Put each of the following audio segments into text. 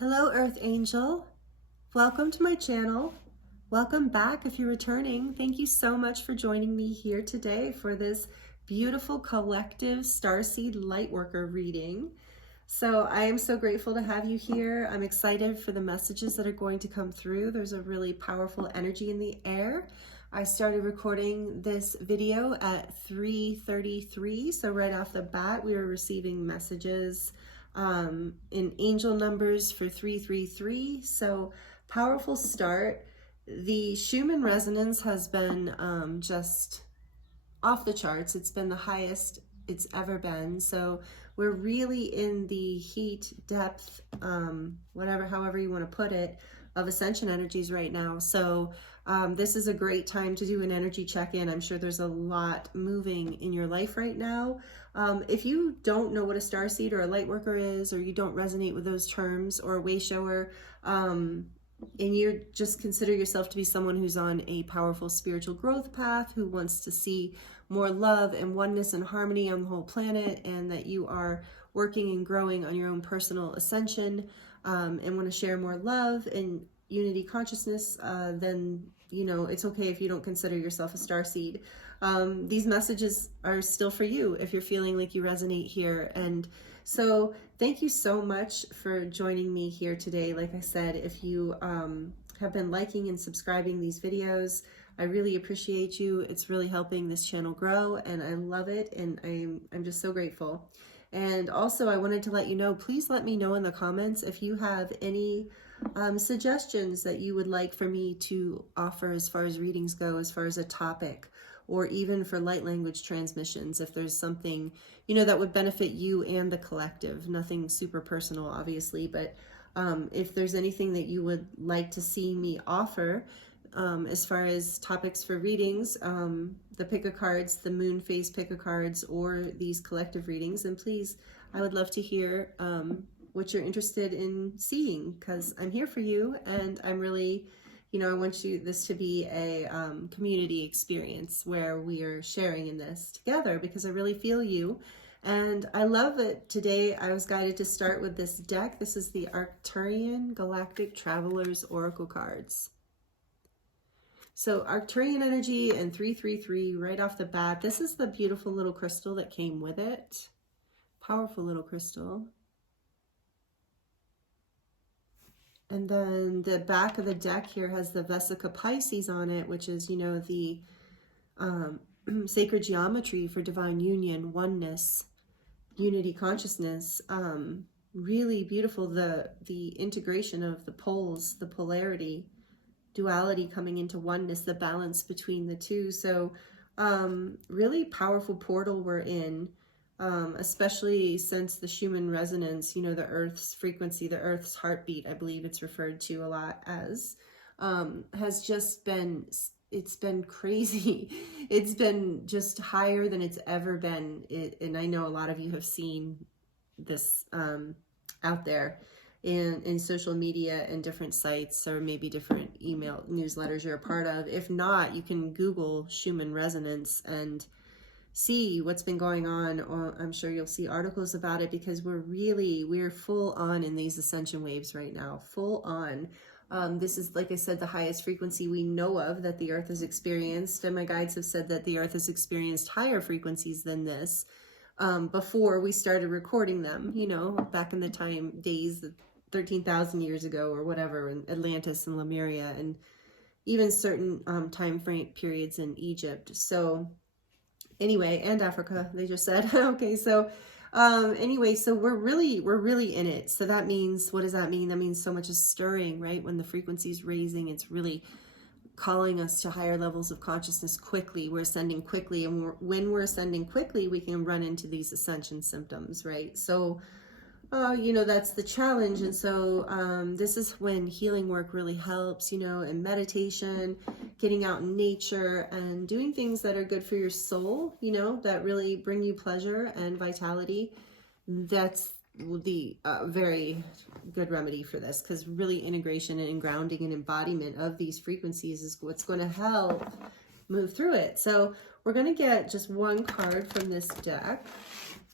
Hello, Earth Angel. Welcome to my channel. Welcome back if you're returning. Thank you so much for joining me here today for this beautiful collective Starseed Lightworker reading. So I am so grateful to have you here. I'm excited for the messages that are going to come through. There's a really powerful energy in the air. I started recording this video at 3:33, so right off the bat we were receiving messages in angel numbers for 333. So powerful start. The Schumann resonance has been just off the charts. It's been the highest it's ever been. So we're really in the heat, depth, however you want to put it, of Ascension energies right now. So this is a great time to do an energy check-in. I'm sure there's a lot moving in your life right now. If you don't know what a starseed or a lightworker is, or you don't resonate with those terms, or a way shower, and you just consider yourself to be someone who's on a powerful spiritual growth path, who wants to see more love and oneness and harmony on the whole planet, and that you are working and growing on your own personal ascension, and want to share more love and unity consciousness, then it's okay if you don't consider yourself a starseed. These messages are still for you if you're feeling like you resonate here. And so thank you so much for joining me here today. Like I said, if you have been liking and subscribing these videos, I really appreciate you. It's really helping this channel grow, and I love it, and I'm just so grateful. And also, I wanted to let you know, please let me know in the comments if you have any suggestions that you would like for me to offer as far as readings go, as far as a topic, or even for light language transmissions, if there's something, that would benefit you and the collective. Nothing super personal, obviously, but if there's anything that you would like to see me offer, as far as topics for readings, the pick-a-cards, the moon phase pick-a-cards, or these collective readings, then please, I would love to hear what you're interested in seeing, because I'm here for you, and I'm really, I want this to be a community experience where we are sharing in this together, because I really feel you. And I love it. Today I was guided to start with this deck. This is the Arcturian Galactic Travelers Oracle cards. So Arcturian energy and 333 right off the bat. This is the beautiful little crystal that came with it. Powerful little crystal. And then the back of the deck here has the Vesica Pisces on it, which is, the sacred geometry for divine union, oneness, unity consciousness. Really beautiful, the integration of the poles, the polarity, duality coming into oneness, the balance between the two. So really powerful portal we're in, especially since the Schumann resonance, the Earth's frequency, the Earth's heartbeat, I believe it's referred to a lot as, has just been, it's been crazy. It's been just higher than it's ever been. And I know a lot of you have seen this out there in social media and different sites, or maybe different email newsletters you're a part of. If not, you can Google Schumann resonance and see what's been going on, or I'm sure you'll see articles about it, because we're full on in these ascension waves right now, full on. This is, like I said, the highest frequency we know of that the Earth has experienced, and my guides have said that the Earth has experienced higher frequencies than this before we started recording them, back in the days 13,000 years ago or whatever, in Atlantis and Lemuria, and even certain time frame periods in Egypt. So anyway, and Africa, they just said. Okay, so anyway, so we're really in it. So that means, what does that mean? That means so much is stirring, right? When the frequency is raising, it's really calling us to higher levels of consciousness quickly. We're ascending quickly, and when we're ascending quickly, we can run into these ascension symptoms, right? So that's the challenge. And so this is when healing work really helps, and meditation, getting out in nature, and doing things that are good for your soul, that really bring you pleasure and vitality. That's the very good remedy for this, because really integration and grounding and embodiment of these frequencies is what's going to help move through it. So we're going to get just one card from this deck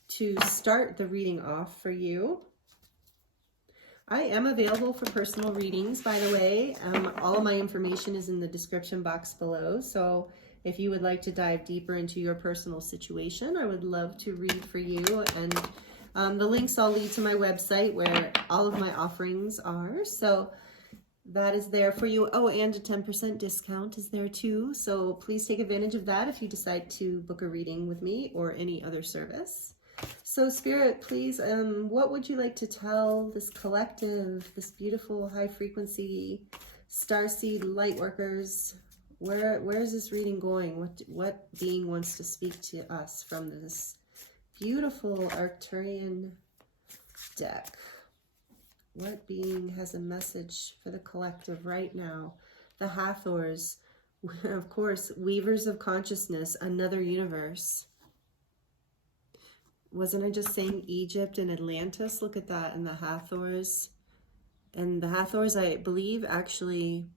to start the reading off for you. I am available for personal readings, by the way. All of my information is in the description box below. So if you would like to dive deeper into your personal situation, I would love to read for you. And the links all lead to my website where all of my offerings are. So that is there for you. Oh, and a 10% discount is there too. So please take advantage of that if you decide to book a reading with me or any other service. So Spirit, please, what would you like to tell this collective, this beautiful high frequency starseed light workers? Where is this reading going? What being wants to speak to us from this beautiful Arcturian deck? What being has a message for the collective right now? The Hathors, of course, weavers of consciousness, another universe. Wasn't I just saying Egypt and Atlantis? Look at that, and the Hathors. And the Hathors, I believe, actually,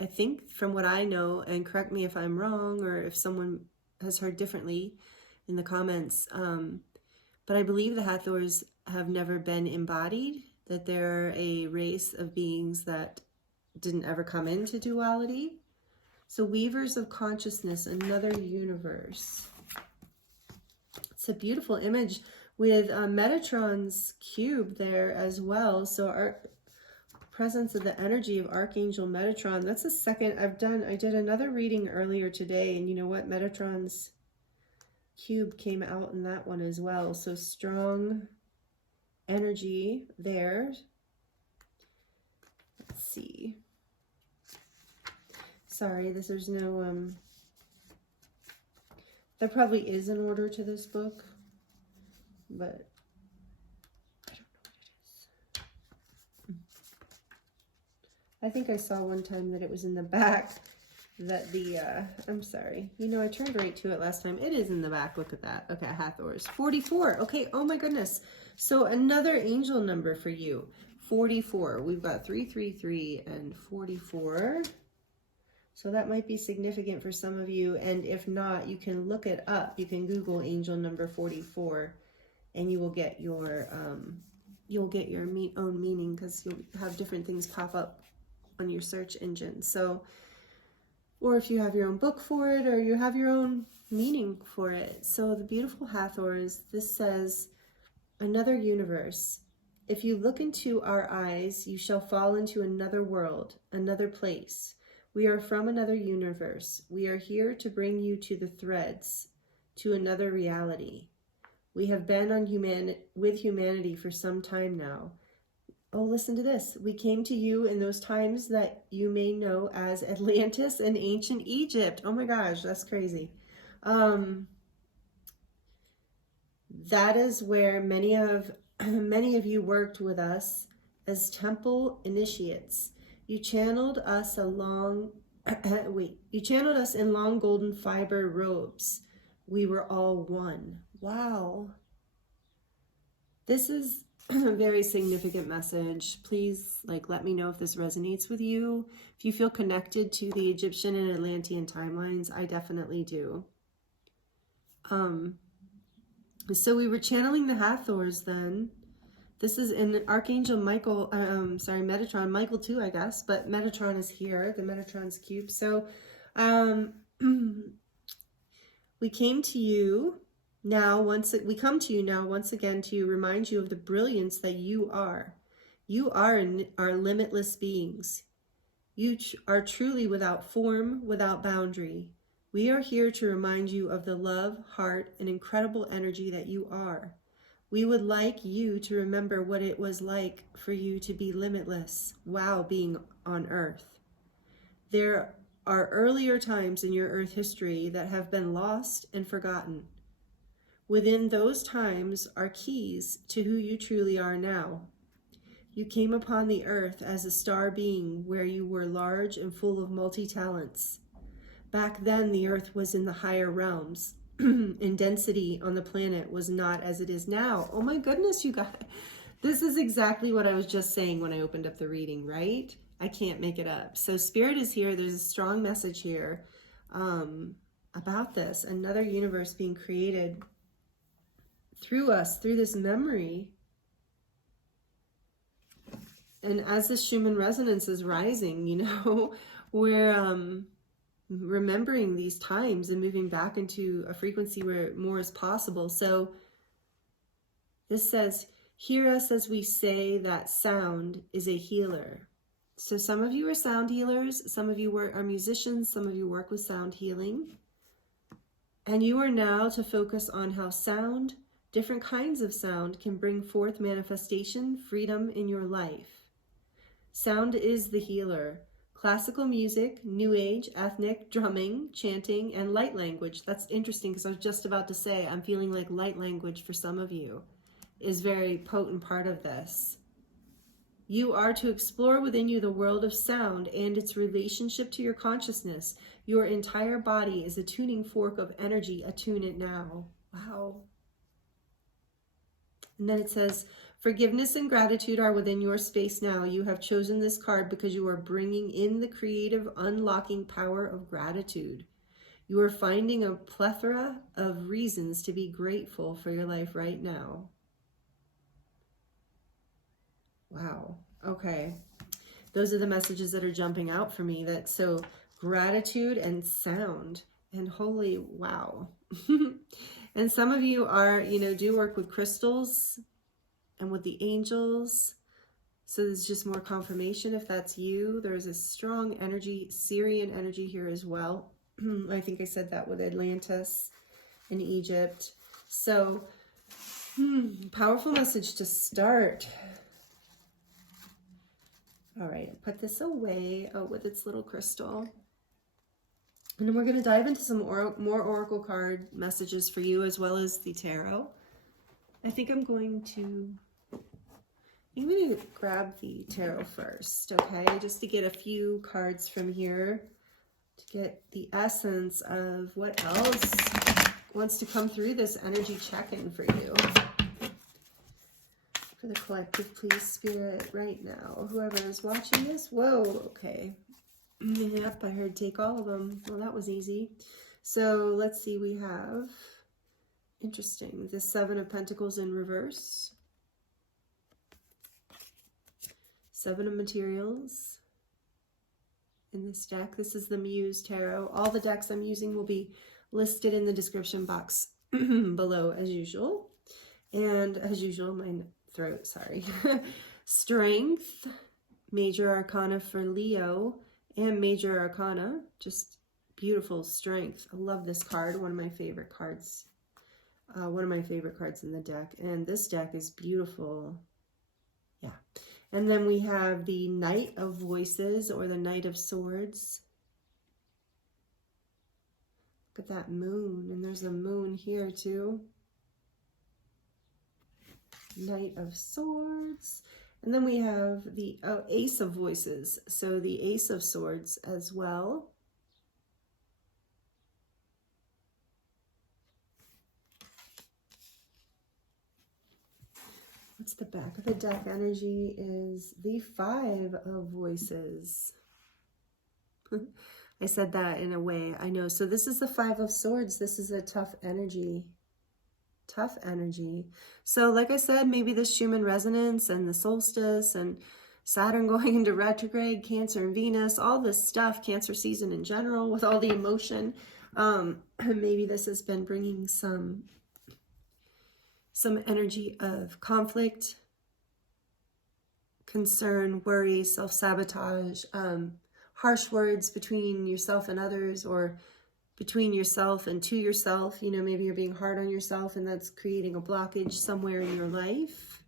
I think from what I know, and correct me if I'm wrong or if someone has heard differently in the comments, but I believe the Hathors have never been embodied, that they're a race of beings that didn't ever come into duality. So weavers of consciousness, another universe. It's a beautiful image with Metatron's cube there as well. So our presence of the energy of Archangel Metatron, that's the second I did another reading earlier today, and you know what? Metatron's cube came out in that one as well. So strong energy there. Let's see. Sorry, there's no there probably is an order to this book, but I don't know what it is. I think I saw one time that it was in the back, that the I'm sorry, you know, I turned right to it last time. It is in the back. Look at that. Okay, Hathors 44. Okay, oh my goodness. So another angel number for you, 44. We've got 333 and 44. So that might be significant for some of you, and if not, you can look it up. You can Google angel number 44, and you will get your own meaning, because you'll have different things pop up on your search engine. So, or if you have your own book for it, or you have your own meaning for it. So the beautiful Hathors, this says, another universe. If you look into our eyes, you shall fall into another world, another place. We are from another universe. We are here to bring you to the threads, to another reality. We have been on with humanity for some time now. Oh, listen to this. We came to you in those times that you may know as Atlantis and ancient Egypt. Oh my gosh, that's crazy. That is where many of you worked with us as temple initiates. You channeled us along, you channeled us in long golden fiber robes. We were all one. Wow. This is a very significant message. Please, let me know if this resonates with you. If you feel connected to the Egyptian and Atlantean timelines, I definitely do. So we were channeling the Hathors then. This is in Archangel Michael, Metatron, Michael too, I guess, but Metatron is here, the Metatron's cube. So we came to you now, once again to remind you of the brilliance that you are. You are limitless beings. You are truly without form, without boundary. We are here to remind you of the love, heart, and incredible energy that you are. We would like you to remember what it was like for you to be limitless while being on Earth. There are earlier times in your Earth history that have been lost and forgotten. Within those times are keys to who you truly are now. You came upon the Earth as a star being where you were large and full of multi-talents. Back then, the Earth was in the higher realms. And density on the planet was not as it is now. Oh my goodness, you guys. This is exactly what I was just saying when I opened up the reading, right? I can't make it up. So Spirit is here. There's a strong message here about this. Another universe being created through us, through this memory. And as this Schumann resonance is rising, you know, we're remembering these times and moving back into a frequency where more is possible. So this says, hear us as we say that sound is a healer. So some of you are sound healers, some of you are musicians, some of you work with sound healing. And you are now to focus on how sound, different kinds of sound, can bring forth manifestation, freedom in your life. Sound is the healer. Classical music, new age, ethnic, drumming, chanting, and light language. That's interesting because I was just about to say, I'm feeling like light language for some of you is very potent part of this. You are to explore within you the world of sound and its relationship to your consciousness. Your entire body is a tuning fork of energy. Attune it now. Wow. And then it says, forgiveness and gratitude are within your space now. You have chosen this card because you are bringing in the creative, unlocking power of gratitude. You are finding a plethora of reasons to be grateful for your life right now. Wow. Okay. Those are the messages that are jumping out for me. That so gratitude and sound and holy wow. And some of you are, you know, do work with crystals and with the angels. So there's just more confirmation if that's you. There's a strong energy, Syrian energy here as well. I think I said that with Atlantis in Egypt. So powerful message to start. All right, put this away with its little crystal. And then we're going to dive into some more oracle card messages for you as well as the tarot. I think I'm going to grab the tarot first, okay? Just to get a few cards from here to get the essence of what else wants to come through this energy check-in for you. For the collective, please, Spirit, right now. Whoever is watching this. Whoa, okay. Yep, I heard take all of them. Well, that was easy. So let's see, we have, interesting, the Seven of Pentacles in reverse. Seven of Materials in this deck. This is the Muse Tarot. All the decks I'm using will be listed in the description box below as usual. And as usual, my throat, sorry. Strength, Major Arcana for Leo, and Major Arcana, just beautiful strength. I love this card, one of my favorite cards. One of my favorite cards in the deck. And this deck is beautiful. Yeah. And then we have the Knight of Voices, or the Knight of Swords. Look at that moon, and there's a moon here too. Knight of Swords. And then we have the Ace of Voices, so the Ace of Swords as well. What's the back of the deck energy is the Five of Voices. I said that in a way, I know. So this is the Five of Swords. This is a tough energy. Tough energy. So like I said, maybe this Schumann resonance and the solstice and Saturn going into retrograde, Cancer and Venus, all this stuff, Cancer season in general with all the emotion. Maybe this has been bringing some energy of conflict, concern, worry, self-sabotage, harsh words between yourself and others, or between yourself and to yourself. You know, maybe you're being hard on yourself and that's creating a blockage somewhere in your life.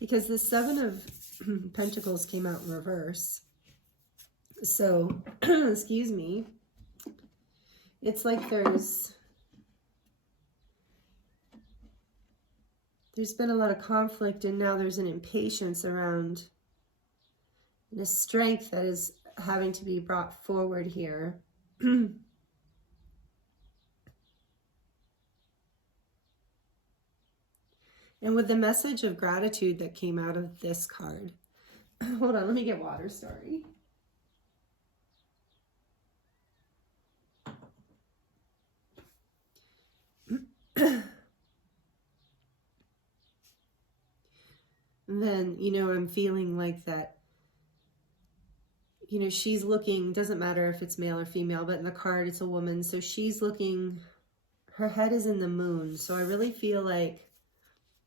Because the Seven of Pentacles came out in reverse. So, excuse me. It's like there's been a lot of conflict, and now there's an impatience around, and a strength that is having to be brought forward here. And with the message of gratitude that came out of this card. Hold on, let me get water, sorry. And then, you know, I'm feeling like that you know, she's looking, doesn't matter if it's male or female, but in the card it's a woman. So she's looking, her head is in the moon. So I really feel like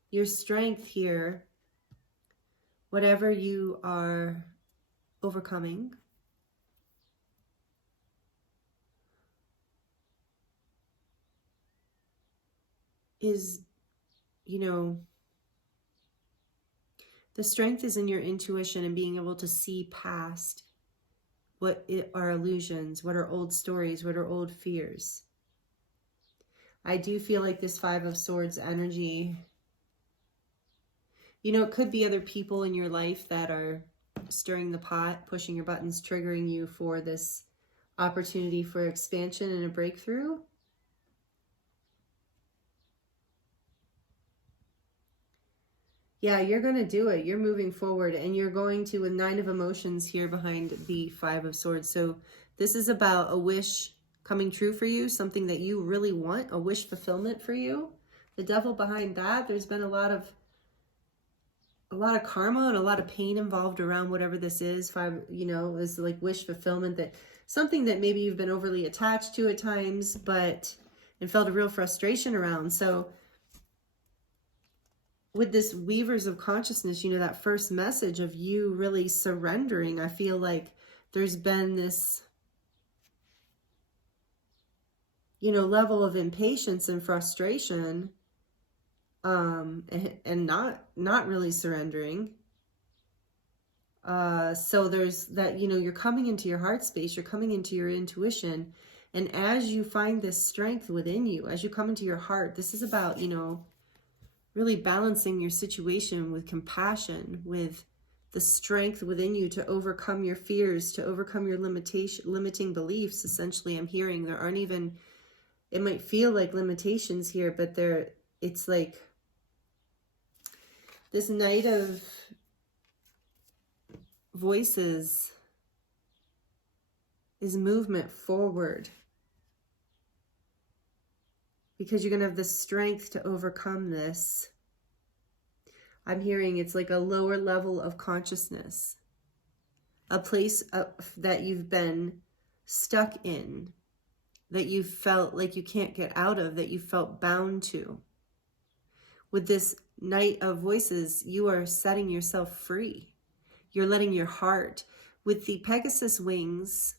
your strength here, whatever you are overcoming, is, you know, the strength is in your intuition and being able to see past what are illusions, what are old stories, what are old fears. I do feel like this Five of Swords energy, you know, it could be other people in your life that are stirring the pot, pushing your buttons, triggering you for this opportunity for expansion and a breakthrough. Yeah, you're going to do it. You're moving forward, and you're going to, with Nine of Emotions here behind the Five of Swords. So this is about a wish coming true for you, something that you really want, a wish fulfillment for you. The Devil behind that, there's been a lot of karma and a lot of pain involved around whatever this is. Five, you know, is like wish fulfillment, that something that maybe you've been overly attached to at times, and felt a real frustration around. So with this Weavers of Consciousness, you know, that first message of you really surrendering, I feel like there's been this, you know, level of impatience and frustration, and not really surrendering. So there's that, you know, you're coming into your heart space, you're coming into your intuition, and as you find this strength within you, as you come into your heart, this is about, you know, really balancing your situation with compassion, with the strength within you to overcome your fears, to overcome your limiting beliefs. Essentially, I'm hearing there aren't even, it might feel like limitations here, but it's like this Knight of Voices is movement forward, because you're going to have the strength to overcome this. I'm hearing it's like a lower level of consciousness, a place that you've been stuck in, that you felt like you can't get out of, that you felt bound to. With this Knight of Voices, you are setting yourself free. You're letting your heart, with the Pegasus wings,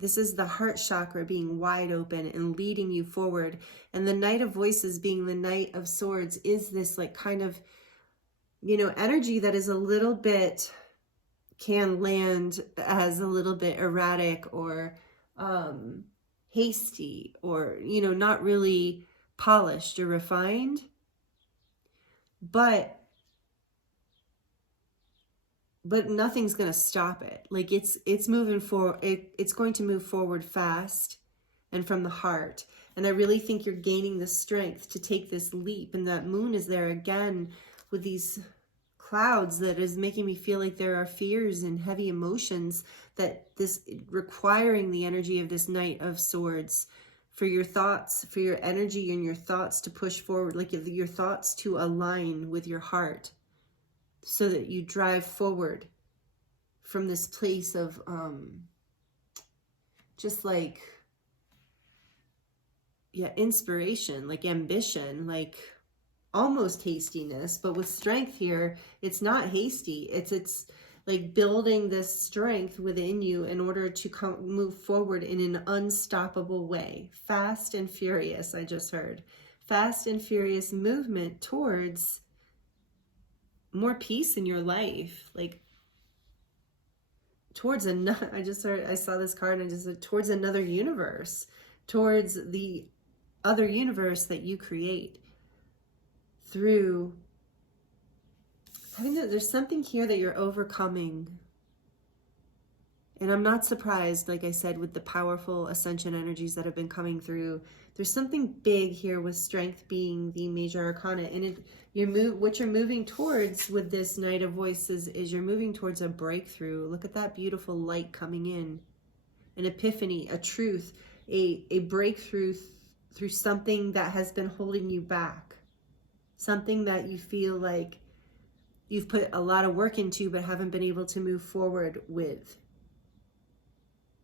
this is the heart chakra being wide open and leading you forward. And the Knight of Voices being the Knight of Swords is this like kind of, you know, energy that is a little bit, can land as a little bit erratic or hasty, or, you know, not really polished or refined. But nothing's going to stop it. Like it's moving forward. It's going to move forward fast and from the heart. And I really think you're gaining the strength to take this leap. And that moon is there again with these clouds that is making me feel like there are fears and heavy emotions, that this requiring the energy of this Knight of Swords for your thoughts, for your energy and your thoughts to push forward, like your thoughts to align with your heart, so that you drive forward from this place of just like, yeah, inspiration, like ambition, like almost hastiness. But with strength here, it's not hasty. It's like building this strength within you in order to move forward in an unstoppable way. Fast and furious, I just heard. Fast and furious movement towards more peace in your life, like towards another, I saw this card and I just said, towards another universe, towards the other universe that you create through having that. There's something here that you're overcoming. And I'm not surprised, like I said, with the powerful Ascension energies that have been coming through. There's something big here with strength being the major arcana. And what you're moving towards with this Knight of Voices is you're moving towards a breakthrough. Look at that beautiful light coming in. An epiphany, a truth, a breakthrough through something that has been holding you back. Something that you feel like you've put a lot of work into but haven't been able to move forward with.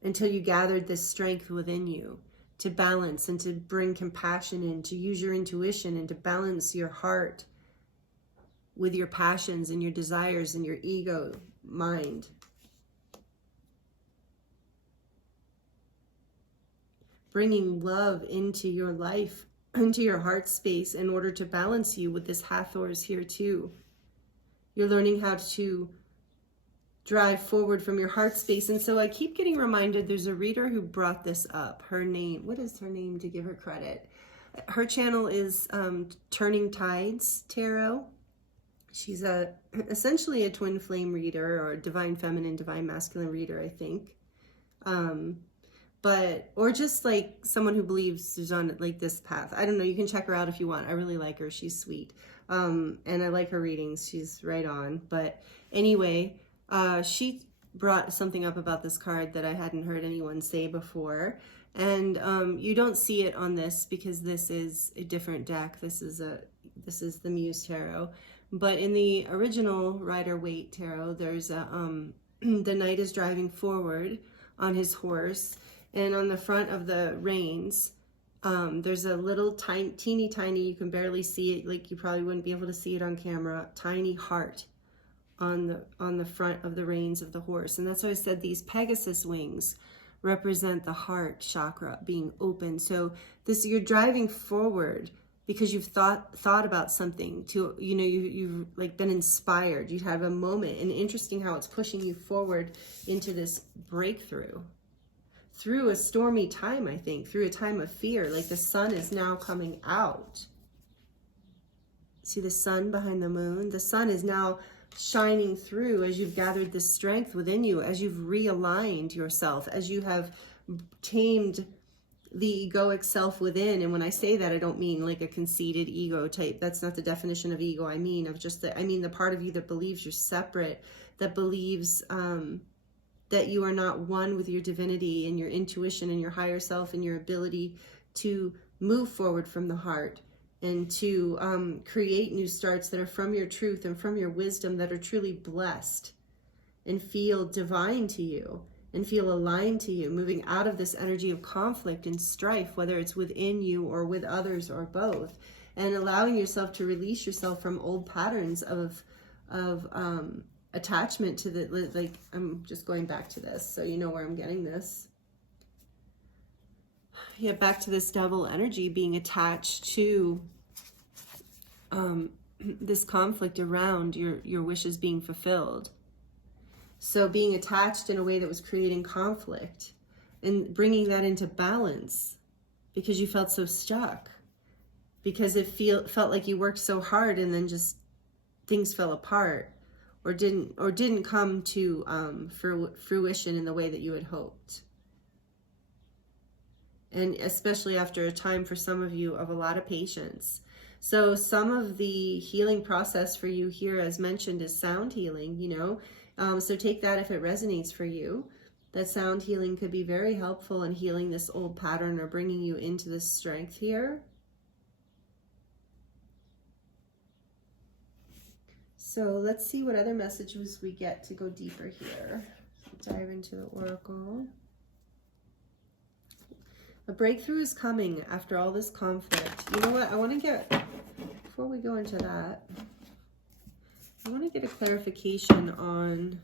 until you gathered this strength within you to balance and to bring compassion in, to use your intuition and to balance your heart with your passions and your desires and your ego mind. Bringing love into your life, into your heart space in order to balance you with this Hathor's here too. You're learning how to drive forward from your heart space. And so I keep getting reminded, there's a reader who brought this up. Her name, what is her name to give her credit? Her channel is Turning Tides Tarot. She's essentially a twin flame reader, or a divine feminine, divine masculine reader, I think. Or just like someone who believes is on like this path. I don't know, you can check her out if you want. I really like her, she's sweet. And I like her readings, she's right on. But anyway, she brought something up about this card that I hadn't heard anyone say before. And you don't see it on this because this is a different deck. This is the Muse Tarot. But in the original Rider-Waite Tarot, there's a the knight is driving forward on his horse, and on the front of the reins, there's a little teeny tiny, you can barely see it, like you probably wouldn't be able to see it on camera, tiny heart on the front of the reins of the horse. And that's why I said these Pegasus wings represent the heart chakra being open. So this, you're driving forward because you've thought about something, to, you know, you've like been inspired, you have a moment. And interesting how it's pushing you forward into this breakthrough through a stormy time, I think, through a time of fear. Like the sun is now coming out. See the sun behind the moon? The sun is now shining through as you've gathered this strength within you, as you've realigned yourself, as you have tamed the egoic self within. And when I say that, I don't mean like a conceited ego type. That's not the definition of ego. I mean the part of you that believes you're separate, that believes that you are not one with your divinity and your intuition and your higher self and your ability to move forward from the heart and to create new starts that are from your truth and from your wisdom, that are truly blessed and feel divine to you and feel aligned to you, moving out of this energy of conflict and strife, whether it's within you or with others or both, and allowing yourself to release yourself from old patterns of attachment to the, like, I'm just going back to this so you know where I'm getting this. Yeah, back to this double energy, being attached to this conflict around your wishes being fulfilled. So being attached in a way that was creating conflict and bringing that into balance because you felt so stuck, because it felt like you worked so hard and then just things fell apart or didn't come to fruition in the way that you had hoped. And especially after a time for some of you of a lot of patience. So some of the healing process for you here, as mentioned, is sound healing, you know. So take that if it resonates for you. That sound healing could be very helpful in healing this old pattern or bringing you into this strength here. So let's see what other messages we get to go deeper here. Dive into the oracle. A breakthrough is coming after all this conflict. You know what? I want to get, before we go into that, I want to get a clarification on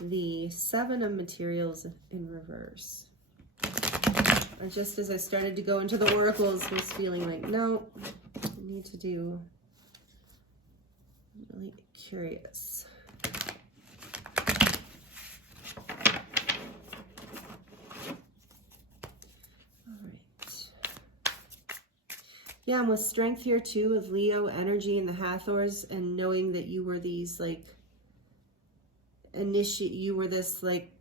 the Seven of Materials in reverse. Just as I started to go into the oracles, I was feeling like, no, I need to do, I'm really curious. Yeah, and with strength here too, with Leo energy and the Hathors, and knowing that you were these like you were this like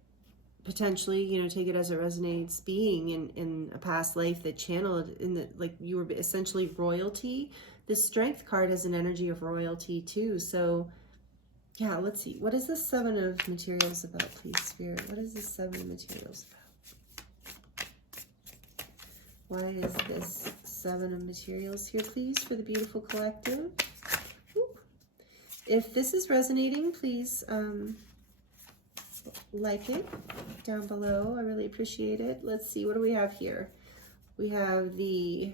potentially, you know, take it as it resonates, being in a past life that channeled in the, like you were essentially royalty. This strength card has an energy of royalty too. So yeah, let's see. What is the Seven of Materials about, please, Spirit? What is the Seven of Materials about? Why is this Seven of Materials here, please, for the beautiful collective? Ooh. If this is resonating, please like it down below. I really appreciate it. Let's see, what do we have here? We have the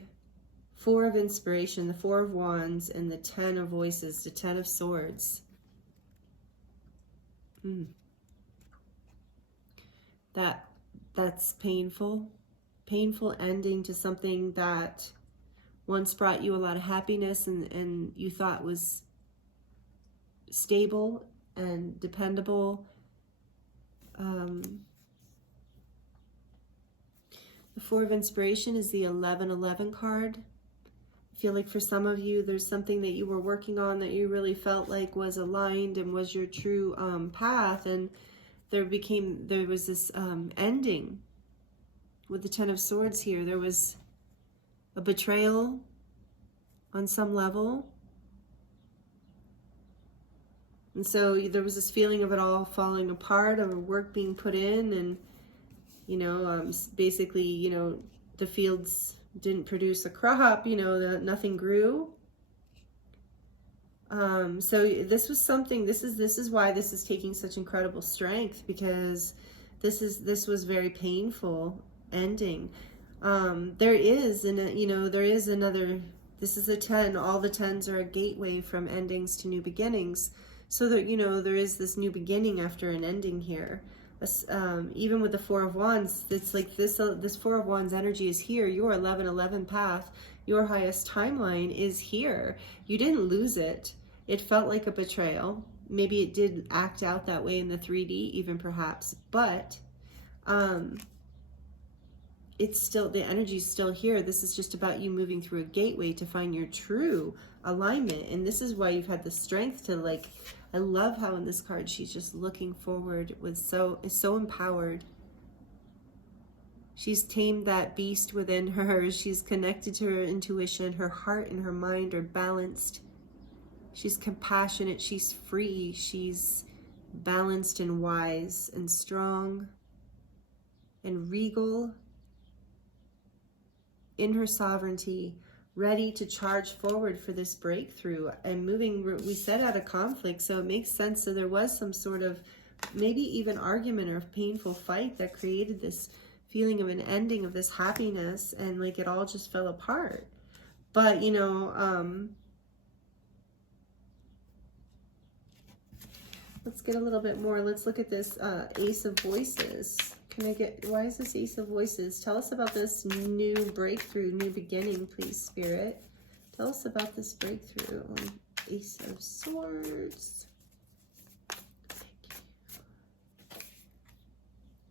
Four of Inspiration, the Four of Wands, and the Ten of Voices, the Ten of Swords. That's painful. Painful ending to something that once brought you a lot of happiness and you thought was stable and dependable. The Four of Inspiration is the 1111 card. I feel like for some of you, there's something that you were working on that you really felt like was aligned and was your true path, and there was this ending with the Ten of Swords here. There was a betrayal on some level. And so there was this feeling of it all falling apart, of work being put in, and, you know, basically, you know, the fields didn't produce a crop, you know, nothing grew. So this was something, this is why this is taking such incredible strength, because this was very painful ending. There is another, this is a 10, all the 10s are a gateway from endings to new beginnings. So that, you know, there is this new beginning after an ending here. Even with the Four of Wands, it's like this Four of Wands energy is here. Your 1111 path, your highest timeline is here. You didn't lose it. It felt like a betrayal. Maybe it did act out that way in the 3D even, perhaps, but it's still, the energy is still here. This is just about you moving through a gateway to find your true alignment. And this is why you've had the strength to, like, I love how in this card she's just looking forward with is so empowered. She's tamed that beast within her. She's connected to her intuition. Her heart and her mind are balanced. She's compassionate. She's free. She's balanced and wise and strong and regal in her sovereignty, ready to charge forward for this breakthrough and moving, we said, out of conflict. So it makes sense. So there was some sort of maybe even argument or painful fight that created this feeling of an ending of this happiness, and like it all just fell apart. But, you know, let's get a little bit more. Let's look at this Ace of Voices. Can I get, why is this Ace of Voices? Tell us about this new breakthrough, new beginning, please, Spirit. Tell us about this breakthrough. Ace of Swords.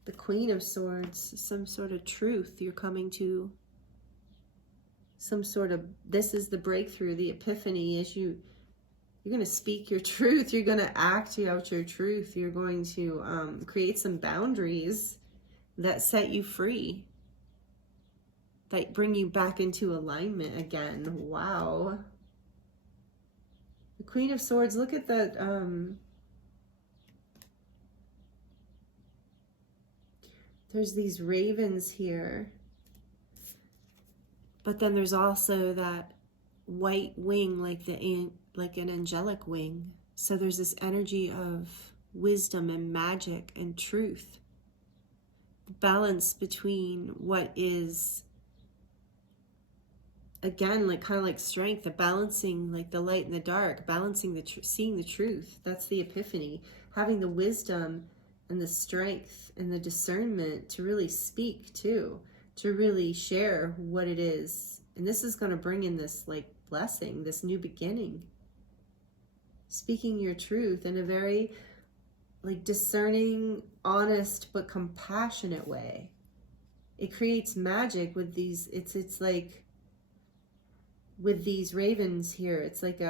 The Queen of Swords, some sort of truth you're coming to. Some sort of, this is the breakthrough, the epiphany, as you're going to speak your truth. You're going to act out your truth. You're going to create some boundaries that set you free, that bring you back into alignment again. Wow. The Queen of Swords, look at that. There's these ravens here, but then there's also that white wing, like an angelic wing. So there's this energy of wisdom and magic and truth. The balance between what is, again, like kind of like strength, the balancing, like the light and the dark, balancing seeing the truth. That's the epiphany. Having the wisdom and the strength and the discernment to really speak to really share what it is. And this is going to bring in this like blessing, this new beginning. Speaking your truth in a very like discerning, honest, but compassionate way. It creates magic with these, it's like with these ravens here. It's like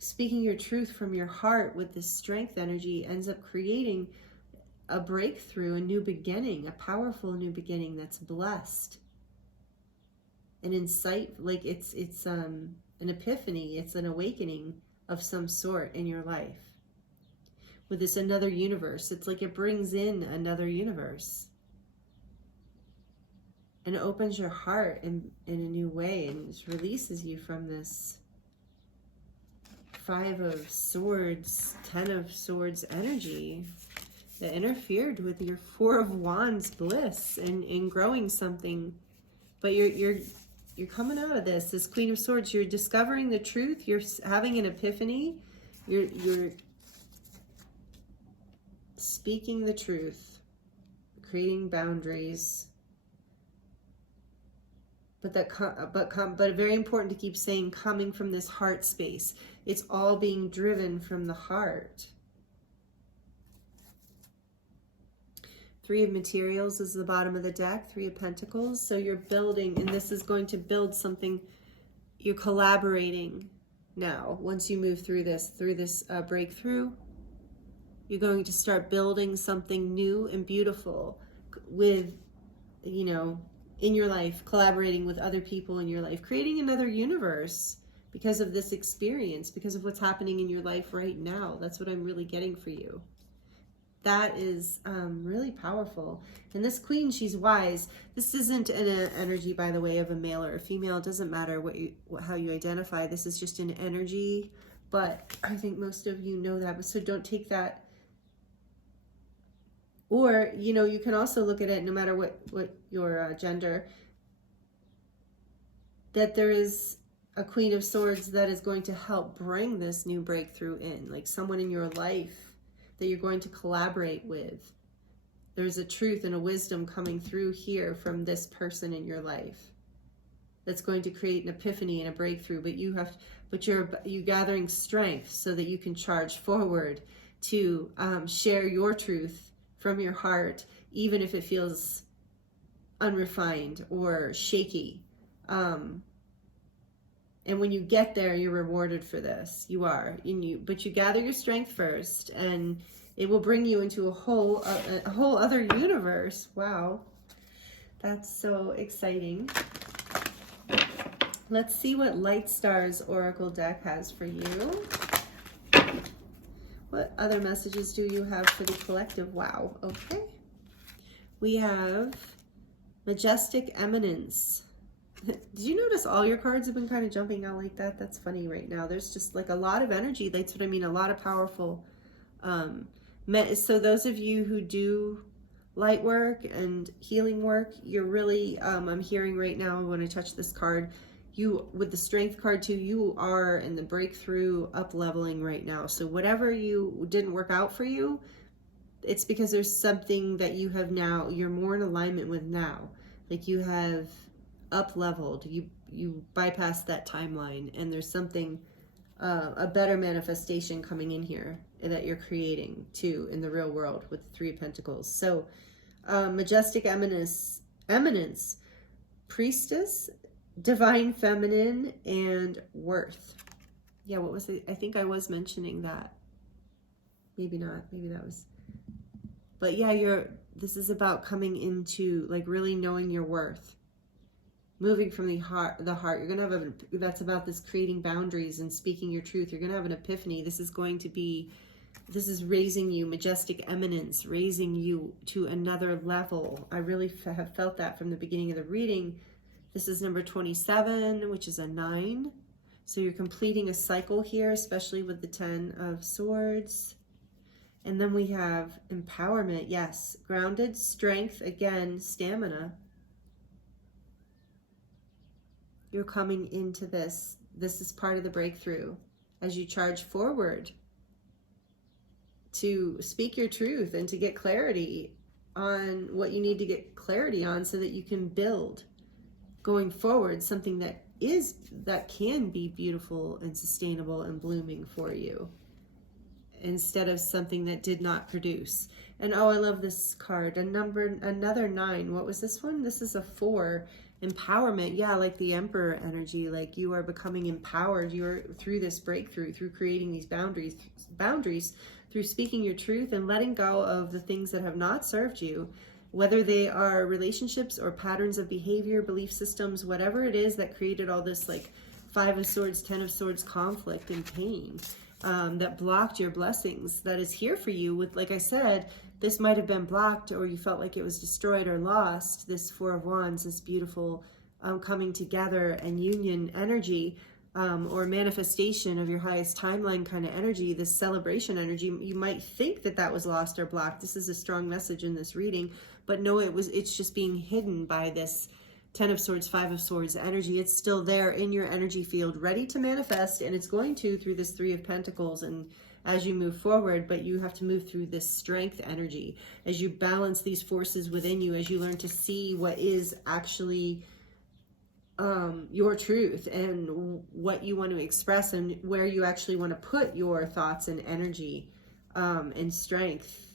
speaking your truth from your heart with this strength energy ends up creating a breakthrough, a new beginning, a powerful new beginning that's blessed. An insight, like it's an epiphany, it's an awakening of some sort in your life. With this another universe, it's like it brings in another universe and opens your heart in a new way, and just releases you from this Five of Swords, Ten of Swords energy that interfered with your Four of Wands bliss and in growing something. But you're coming out of this Queen of Swords. You're discovering the truth. You're having an epiphany. You're speaking the truth, creating boundaries. But very important to keep saying, coming from this heart space. It's all being driven from the heart. Three of Materials is the bottom of the deck. Three of Pentacles. So you're building, and this is going to build something. You're collaborating now. Once you move through this breakthrough, you're going to start building something new and beautiful with, you know, in your life, collaborating with other people in your life, creating another universe because of this experience, because of what's happening in your life right now. That's what I'm really getting for you. That is really powerful. And this Queen, she's wise. This isn't an energy, by the way, of a male or a female. It doesn't matter how you identify. This is just an energy. But I think most of you know that. So don't take that. Or, you know, you can also look at it, no matter what your gender, that there is a Queen of Swords that is going to help bring this new breakthrough in. Like someone in your life that you're going to collaborate with. There's a truth and a wisdom coming through here from this person in your life that's going to create an epiphany and a breakthrough. But you're gathering strength so that you can charge forward to share your truth from your heart, even if it feels unrefined or shaky. And when you get there, you're rewarded for this. You are. But you gather your strength first, and it will bring you into a whole other universe. Wow, that's so exciting. Let's see what Light Stars Oracle deck has for you. What other messages do you have for the collective? Wow, okay. We have Majestic Eminence. Did you notice all your cards have been kind of jumping out like that? That's funny right now. There's just like a lot of energy. That's what I mean, a lot of powerful. So those of you who do light work and healing work, you're really, I'm hearing right now when I touch this card, with the Strength card too, you are in the breakthrough up leveling right now. So whatever you didn't work out for you, it's because there's something that you have now, you're more in alignment with now. Like you have up leveled, you bypassed that timeline, and there's something, a better manifestation coming in here that you're creating too in the real world with the Three of Pentacles. So Majestic Eminence, Priestess, Divine Feminine, and Worth. Yeah, what was it? I think I was mentioning that. Maybe not. Maybe that was. But yeah, this is about coming into like really knowing your worth. Moving from the heart. You're going to have that's about this creating boundaries and speaking your truth. You're going to have an epiphany. This is raising you, Majestic Eminence, raising you to another level. I really have felt that from the beginning of the reading. This is number 27, which is a 9. So you're completing a cycle here, especially with the 10 of Swords. And then we have empowerment. Yes, grounded, strength, again, stamina. You're coming into this. This is part of the breakthrough as you charge forward to speak your truth and to get clarity on what you need to get clarity on so that you can build going forward something that can be beautiful and sustainable and blooming for you, instead of something that did not produce. And oh, I love this card, another 9. What was this one? This is a 4. Empowerment. Yeah, like the Emperor energy, like you are becoming empowered. You're through this breakthrough, through creating these boundaries, through speaking your truth and letting go of the things that have not served you, whether they are relationships or patterns of behavior, belief systems, whatever it is that created all this like 5 of Swords, 10 of Swords conflict and pain that blocked your blessings, that is here for you. With, like I said, this might have been blocked or you felt like it was destroyed or lost. This 4 of Wands, this beautiful coming together and union energy. or manifestation of your highest timeline kind of energy, this celebration energy. You might think that that was lost or blocked. This is a strong message in this reading, but no, it's just being hidden by this 10 of Swords, 5 of Swords energy. It's still there in your energy field, ready to manifest, and it's going to through this 3 of Pentacles and as you move forward, but you have to move through this strength energy as you balance these forces within you, as you learn to see what is actually your truth and what you want to express and where you actually want to put your thoughts and energy and strength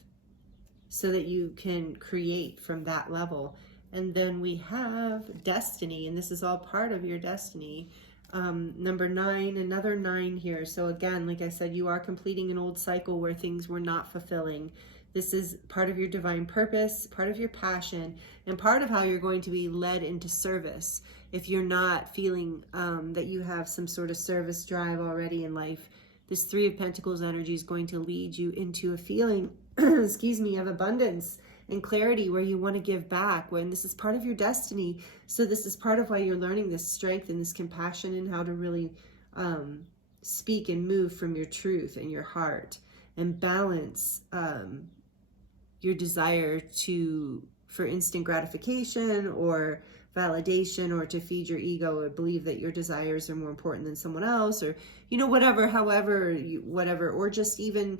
so that you can create from that level. And then we have destiny, and this is all part of your destiny. Number 9, another 9 here. So again, like I said, you are completing an old cycle where things were not fulfilling. This is part of your divine purpose, part of your passion, and part of how you're going to be led into service. If you're not feeling that you have some sort of service drive already in life, this 3 of Pentacles energy is going to lead you into a feeling, excuse me, of abundance and clarity where you want to give back, when this is part of your destiny. So this is part of why you're learning this strength and this compassion and how to really speak and move from your truth and your heart and balance your desire for instant gratification or validation, or to feed your ego or believe that your desires are more important than someone else, or whatever, whatever, or just even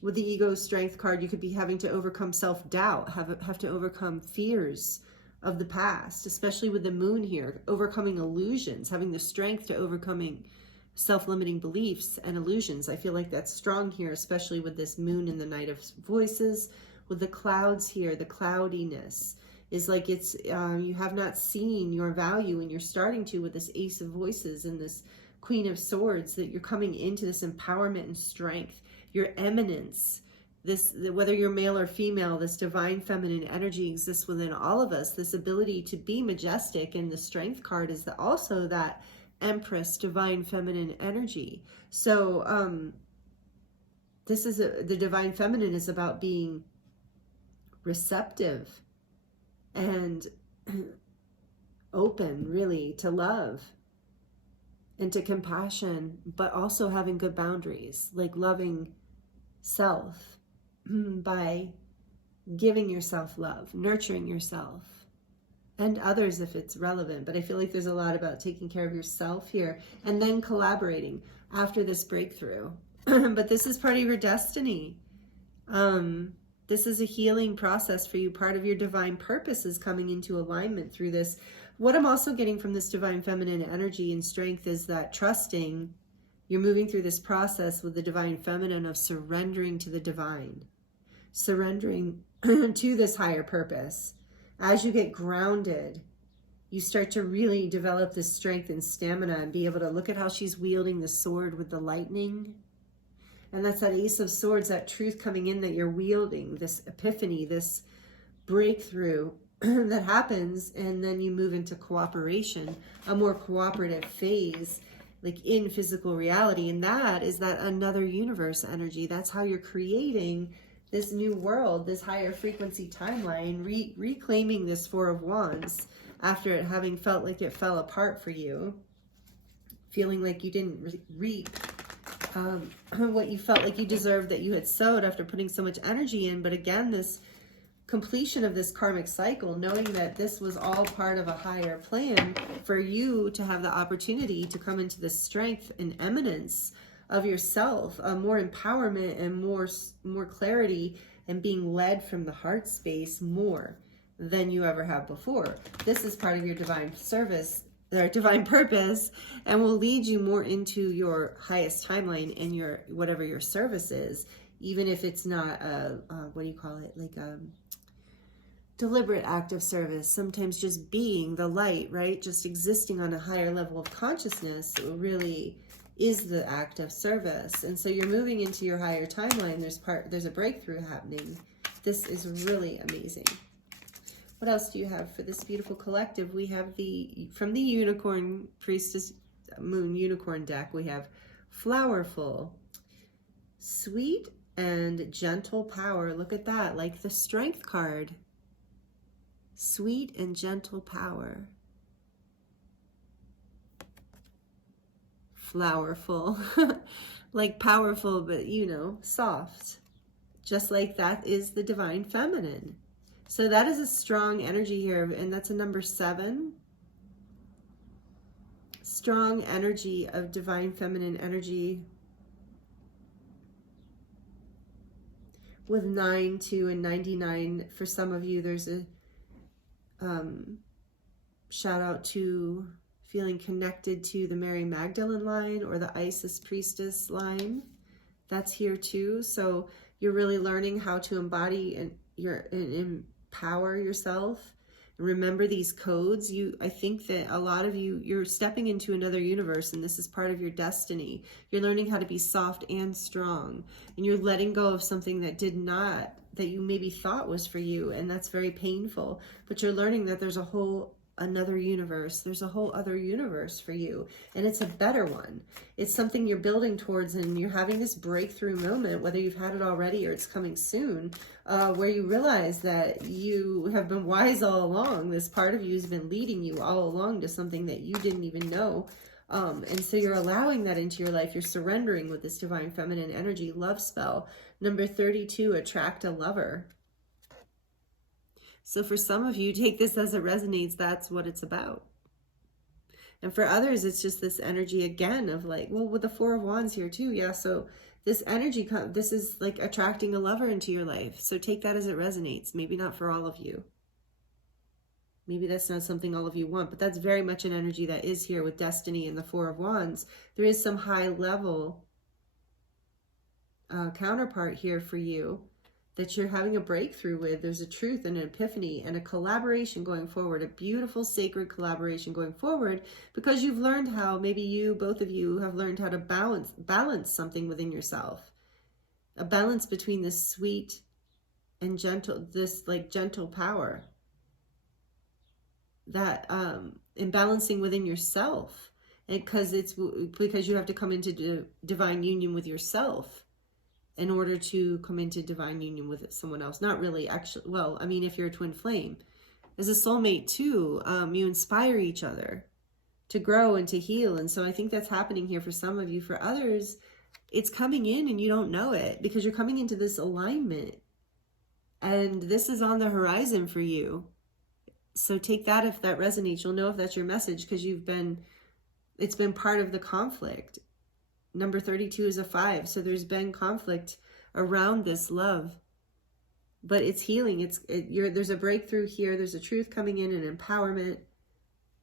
with the ego strength card, you could be having to overcome self-doubt, have to overcome fears of the past, especially with the moon here, overcoming illusions, having the strength to overcoming self-limiting beliefs and illusions. I feel like that's strong here, especially with this moon in the Knight of Voices, with the clouds here. The cloudiness is like it's you have not seen your value, and you're starting to with this Ace of Voices and this Queen of Swords, that you're coming into this empowerment and strength, your eminence. This, whether you're male or female, this divine feminine energy exists within all of us, this ability to be majestic. And the strength card is also that Empress, divine feminine energy. So this is the divine feminine is about being receptive and open, really, to love and to compassion, but also having good boundaries, like loving self by giving yourself love, nurturing yourself and others if it's relevant. But I feel like there's a lot about taking care of yourself here and then collaborating after this breakthrough. But this is part of your destiny. This is a healing process for you. Part of your divine purpose is coming into alignment through this. What I'm also getting from this divine feminine energy and strength is that trusting, you're moving through this process with the divine feminine of surrendering to the divine, surrendering to this higher purpose. As you get grounded, you start to really develop this strength and stamina and be able to look at how she's wielding the sword with the lightning. And that's that Ace of Swords, that truth coming in that you're wielding, this epiphany, this breakthrough that happens, and then you move into cooperation, a more cooperative phase, like in physical reality. And that is that another universe energy. That's how you're creating this new world, this higher frequency timeline, reclaiming this 4 of Wands after it having felt like it fell apart for you, feeling like you didn't reap what you felt like you deserved, that you had sowed after putting so much energy in. But again, this completion of this karmic cycle, knowing that this was all part of a higher plan for you to have the opportunity to come into the strength and eminence of yourself, more empowerment and more clarity, and being led from the heart space more than you ever have before. This is part of your divine service, their divine purpose, and will lead you more into your highest timeline and your whatever your service is, even if it's not a what do you call it, like a deliberate act of service. Sometimes just being the light, right, just existing on a higher level of consciousness really is the act of service. And so you're moving into your higher timeline. There's a breakthrough happening. This is really amazing. What else do you have for this beautiful collective? We have from the Unicorn Priestess Moon Unicorn deck, we have Flowerful, Sweet and Gentle Power. Look at that, like the Strength card. Sweet and gentle power. flowerful, like powerful, but you know, soft. Just like that is the divine feminine. So that is a strong energy here, and that's a number 7. Strong energy of divine feminine energy. With 9, 2, and 99, for some of you, there's a shout out to feeling connected to the Mary Magdalene line or the Isis priestess line. That's here too. So you're really learning how to embody and empower yourself. Remember these codes. I think that a lot of you're stepping into another universe, and this is part of your destiny. You're learning how to be soft and strong, and you're letting go of something that that you maybe thought was for you, and that's very painful. But you're learning that there's another universe. There's a whole other universe for you, and it's a better one. It's something you're building towards, and you're having this breakthrough moment, whether you've had it already or it's coming soon, where you realize that you have been wise all along. This part of you has been leading you all along to something that you didn't even know. And so you're allowing that into your life. You're surrendering with this divine feminine energy love spell. Number 32, attract a lover. So for some of you, take this as it resonates. That's what it's about. And for others, it's just this energy again of like, well, with the 4 of Wands here too. Yeah. So this energy, this is like attracting a lover into your life. So take that as it resonates. Maybe not for all of you. Maybe that's not something all of you want, but that's very much an energy that is here with Destiny and the 4 of Wands. There is some high level counterpart here for you that you're having a breakthrough with. There's a truth and an epiphany and a collaboration going forward, a beautiful sacred collaboration going forward, because you've learned how, maybe both of you have learned how to balance something within yourself. A balance between this sweet and gentle, this like gentle power. That imbalancing within yourself, and because you have to come into divine union with yourself in order to come into divine union with someone else. Not really, actually. Well, I mean, if you're a twin flame, as a soulmate too, you inspire each other to grow and to heal. And so I think that's happening here for some of you. For others, it's coming in and you don't know it, because you're coming into this alignment, and this is on the horizon for you. So take that if that resonates. You'll know if that's your message, because it's been part of the conflict. Number 32 is a 5. So there's been conflict around this love, but it's healing. There's a breakthrough here. There's a truth coming in, an empowerment,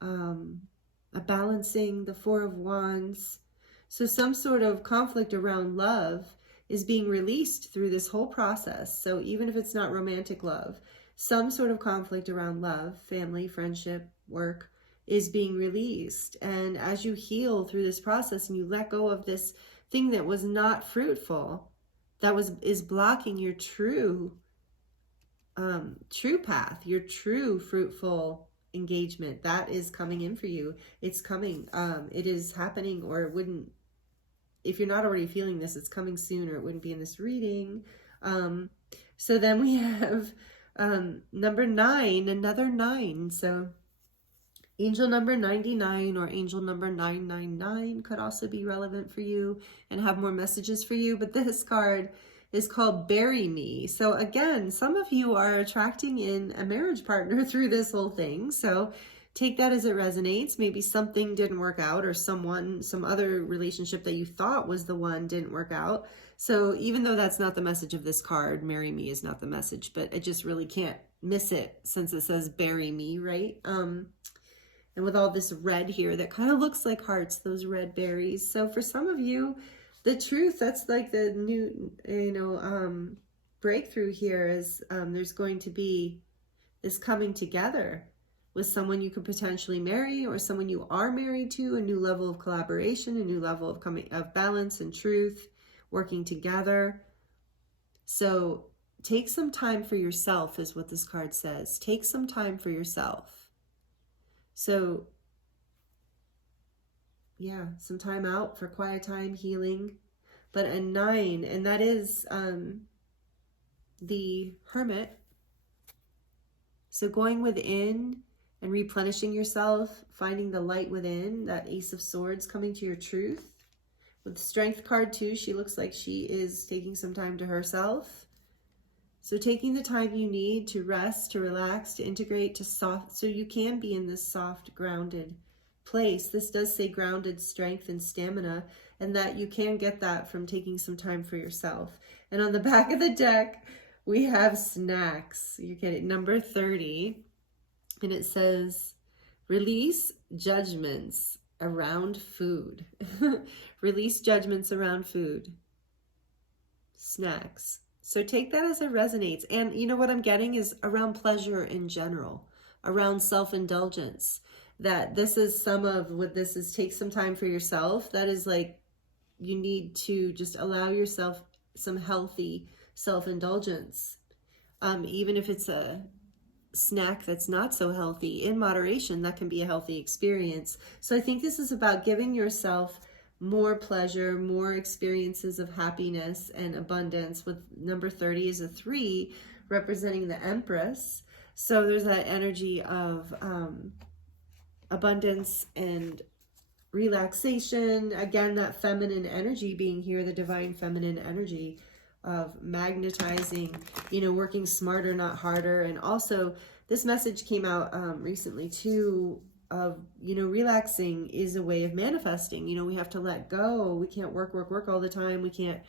a balancing, the 4 of Wands. So some sort of conflict around love is being released through this whole process. So even if it's not romantic love, some sort of conflict around love, family, friendship, work is being released. And as you heal through this process and you let go of this thing that was not fruitful, is blocking your true path, your true fruitful engagement, that is coming in for you. It's coming. It is happening, or it wouldn't. If you're not already feeling this, it's coming soon, or it wouldn't be in this reading. So then we have number 9, another 9. So angel number 99 or angel number 999 could also be relevant for you and have more messages for you. But this card is called Bury Me. So again, some of you are attracting in a marriage partner through this whole thing. So take that as it resonates. Maybe something didn't work out, or some other relationship that you thought was the one didn't work out. So even though that's not the message of this card, marry me is not the message, but I just really can't miss it since it says bury me, right? And with all this red here that kind of looks like hearts, those red berries. So for some of you, the truth, that's like the new, breakthrough here is there's going to be this coming together with someone you could potentially marry, or someone you are married to, a new level of collaboration, a new level of balance and truth, working together. So take some time for yourself is what this card says. Take some time for yourself. So yeah, some time out for quiet time, healing. But a 9, and that is the Hermit. So going within and replenishing yourself, finding the light within, that Ace of Swords, coming to your truth. With the Strength card too, she looks like she is taking some time to herself. So taking the time you need to rest, to relax, to integrate, to soft, so you can be in this soft, grounded place. This does say grounded strength and stamina, and that you can get that from taking some time for yourself. And on the back of the deck, we have snacks. You get it, number 30. And it says, release judgments around food. Release judgments around food. Snacks. So take that as it resonates. And you know what I'm getting is around pleasure in general, around self-indulgence. That this is some of what this is, take some time for yourself. That is like, you need to just allow yourself some healthy self-indulgence. Even if it's a snack that's not so healthy, in moderation, that can be a healthy experience. So I think this is about giving yourself more pleasure, more experiences of happiness and abundance. With number 30 is a 3, representing the Empress. So there's that energy of abundance and relaxation. Again, that feminine energy being here, the divine feminine energy of magnetizing, you know, working smarter, not harder. And also this message came out recently too, of, you know, relaxing is a way of manifesting. You know, we have to let go. We can't work all the time. We can't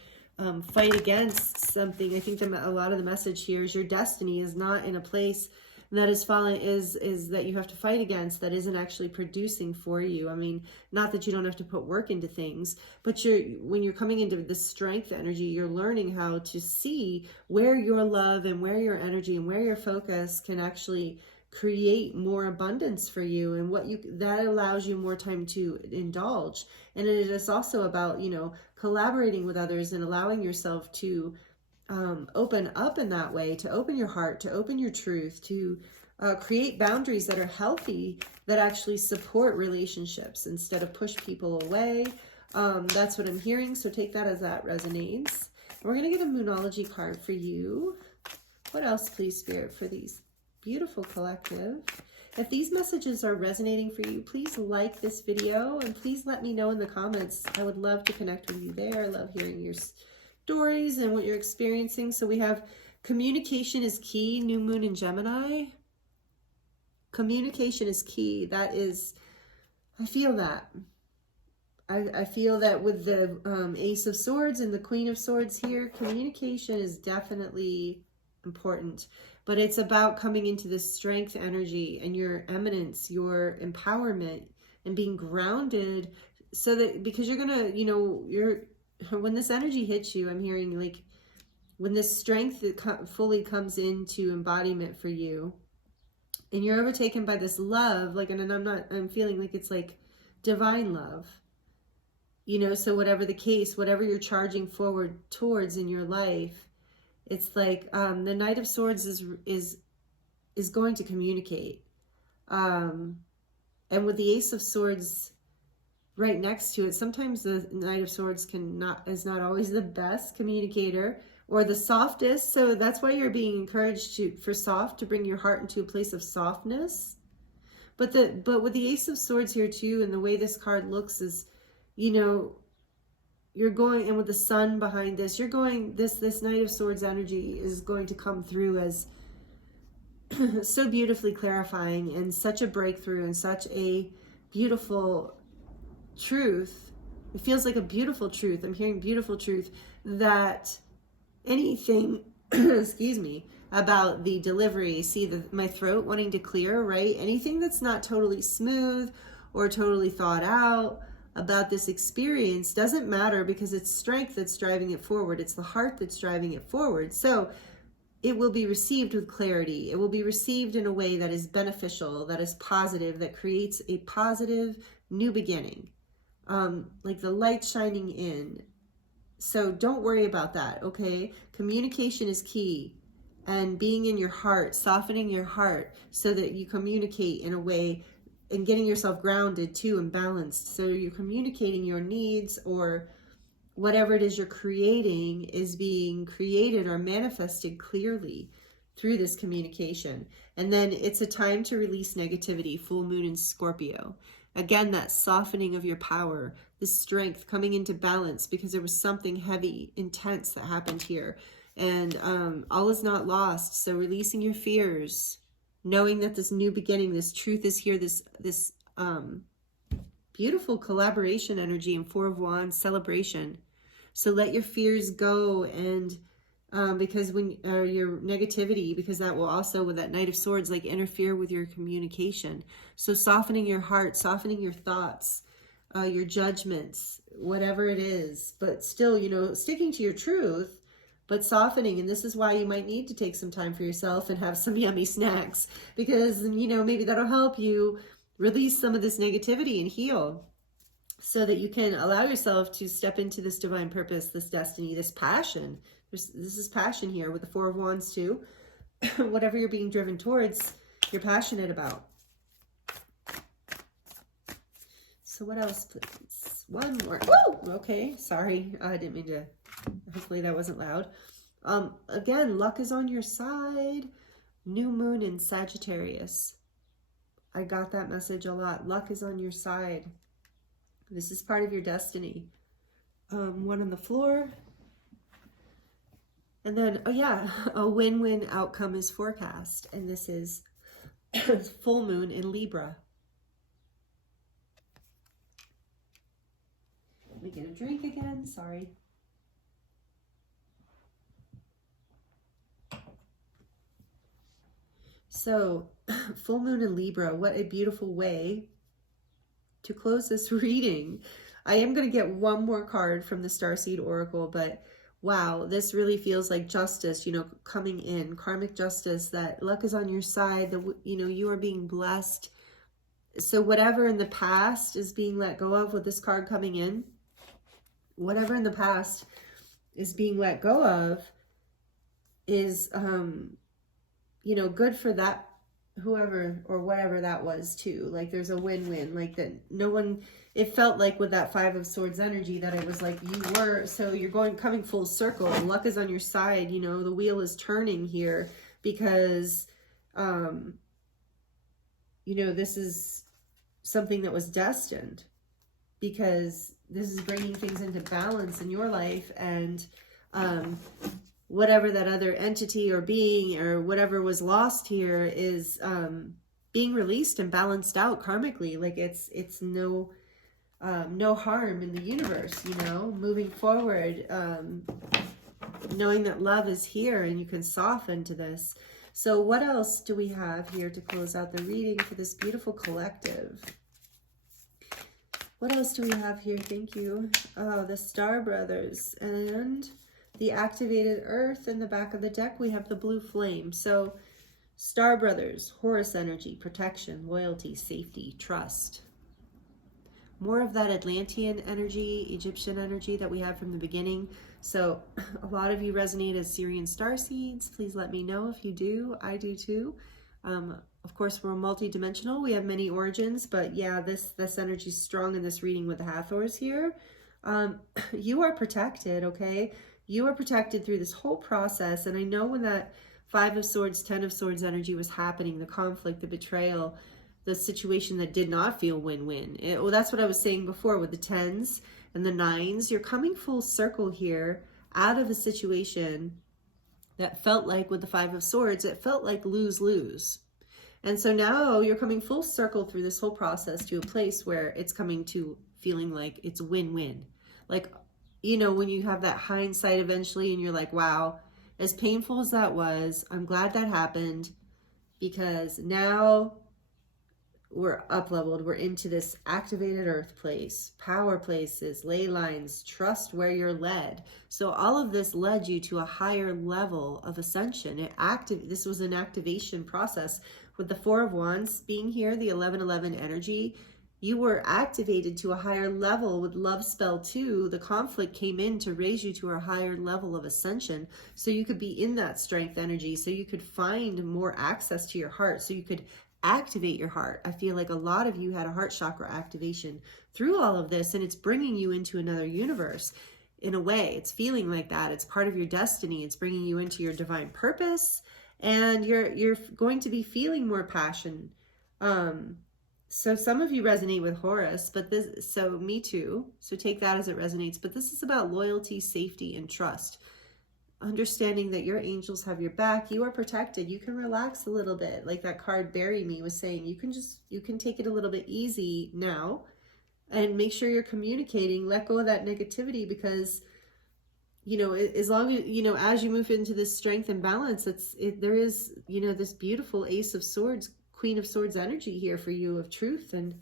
fight against something. I think a lot of the message here is your destiny is not in a place that is falling, is that you have to fight against, that isn't actually producing for you. I mean, not that you don't have to put work into things, but when you're coming into the strength energy, you're learning how to see where your love and where your energy and where your focus can actually create more abundance for you, and that allows you more time to indulge. And it is also about, you know, collaborating with others and allowing yourself to open up in that way, to open your heart, to open your truth, to create boundaries that are healthy, that actually support relationships instead of push people away. That's what I'm hearing. So take that as that resonates. We're going to get a Moonology card for you. What else, please, Spirit, for these beautiful collective? If these messages are resonating for you, please like this video and please let me know in the comments. I would love to connect with you there. I love hearing your stories and what you're experiencing. So we have communication is key, new moon in Gemini. Communication is key. That is, I feel that. I feel that with the Ace of Swords and the Queen of Swords here, communication is definitely important. But it's about coming into this strength energy and your eminence, your empowerment, and being grounded, so that, because you're gonna, you know, when this energy hits you, I'm hearing like when this strength fully comes into embodiment for you, and you're overtaken by this love, like, and I'm feeling like it's like divine love, you know. So whatever the case, whatever you're charging forward towards in your life, it's like the Knight of Swords is going to communicate, and with the Ace of Swords right next to it, sometimes the Knight of Swords is not always the best communicator or the softest. So that's why you're being encouraged to bring your heart into a place of softness. But with the Ace of Swords here too, and the way this card looks is, you know, you're going, and with the sun behind this, you're going, this Knight of Swords energy is going to come through as so beautifully clarifying, and such a breakthrough, and such a beautiful truth. It feels like a beautiful truth. I'm hearing beautiful truth, that anything excuse me, about the delivery, see my throat wanting to clear, right? Anything that's not totally smooth or totally thought out about this experience doesn't matter, because it's strength that's driving it forward. It's the heart that's driving it forward. So it will be received with clarity. It will be received in a way that is beneficial, that is positive, that creates a positive new beginning. Like the light shining in. So don't worry about that, okay? Communication is key, and being in your heart, softening your heart so that you communicate in a way, and getting yourself grounded too and balanced. So you're communicating your needs, or whatever it is you're creating is being created or manifested clearly through this communication. And then it's a time to release negativity, full moon in Scorpio. Again, that softening of your power, this strength coming into balance, because there was something heavy, intense that happened here. And all is not lost. So releasing your fears, knowing that this new beginning, this truth is here, this beautiful collaboration energy and Four of Wands celebration. So let your fears go, and because when your negativity, because that will also, with that Knight of Swords, like interfere with your communication. So softening your heart, softening your thoughts, your judgments, whatever it is, but still, you know, sticking to your truth, but softening. And this is why you might need to take some time for yourself and have some yummy snacks, because, you know, maybe that'll help you release some of this negativity and heal, so that you can allow yourself to step into this divine purpose, this destiny, this passion. This is passion here with the Four of Wands too. Whatever you're being driven towards, you're passionate about. So what else, please? One more. Woo! Okay, sorry. I didn't mean to. Hopefully that wasn't loud. Again, luck is on your side. New moon in Sagittarius. I got that message a lot. Luck is on your side. This is part of your destiny. One on the floor. And then, oh yeah, a win-win outcome is forecast. And this is full moon in Libra. Let me get a drink again, sorry. So, full moon in Libra, what a beautiful way to close this reading. I am going to get one more card from the Starseed Oracle, but wow, this really feels like justice, you know, coming in, karmic justice, that luck is on your side, that, you know, you are being blessed. So whatever in the past is being let go of with this card coming in, whatever in the past is being let go of is, you know, good for that, whoever or whatever that was too. Like there's a win-win, like that no one, it felt like with that Five of Swords energy that it was like you were, so you're coming full circle. Luck is on your side, you know, the wheel is turning here because, you know, this is something that was destined, because this is bringing things into balance in your life, and whatever that other entity or being or whatever was lost here is being released and balanced out karmically. Like it's no harm in the universe, you know, moving forward, knowing that love is here and you can soften to this. So what else do we have here to close out the reading for this beautiful collective? What else do we have here? Thank you. Oh, the Star Brothers and the activated earth. In the back of the deck, we have the blue flame. So Star Brothers, Horus energy, protection, loyalty, safety, trust. More of that Atlantean energy, Egyptian energy that we had from the beginning. So a lot of you resonate as Syrian starseeds. Please let me know if you do. I do too. Of course, we're multi-dimensional. We have many origins, but yeah, this energy is strong in this reading with the Hathors here. You are protected, okay? You are protected through this whole process. And I know when that Five of Swords, Ten of Swords energy was happening, the conflict, the betrayal, the situation that did not feel win-win. Well, that's what I was saying before with the tens and the nines. You're coming full circle here out of a situation that felt like, with the Five of Swords, it felt like lose-lose. And so now you're coming full circle through this whole process to a place where it's coming to feeling like it's win-win. Like, you know, when you have that hindsight eventually and you're like, wow, as painful as that was, I'm glad that happened, because now we're up-leveled. We're into this activated earth place, power places, ley lines, trust where you're led. So all of this led you to a higher level of ascension. This was an activation process. With the Four of Wands being here, the 1111 energy, you were activated to a higher level. With Love Spell 2, the conflict came in to raise you to a higher level of ascension, so you could be in that strength energy, so you could find more access to your heart, so you could activate your heart. I feel like a lot of you had a heart chakra activation through all of this, and it's bringing you into another universe. In a way, it's feeling like that. It's part of your destiny. It's bringing you into your divine purpose, and you're going to be feeling more passion. So some of you resonate with Horus, but this, so me too. So take that as it resonates. But this is about loyalty, safety, and trust. Understanding that your angels have your back. You are protected. You can relax a little bit. Like that card Bury Me was saying, you can take it a little bit easy now and make sure you're communicating. Let go of that negativity, because as long as, as you move into this strength and balance, there is, this beautiful Ace of Swords, Queen of Swords energy here for you of truth and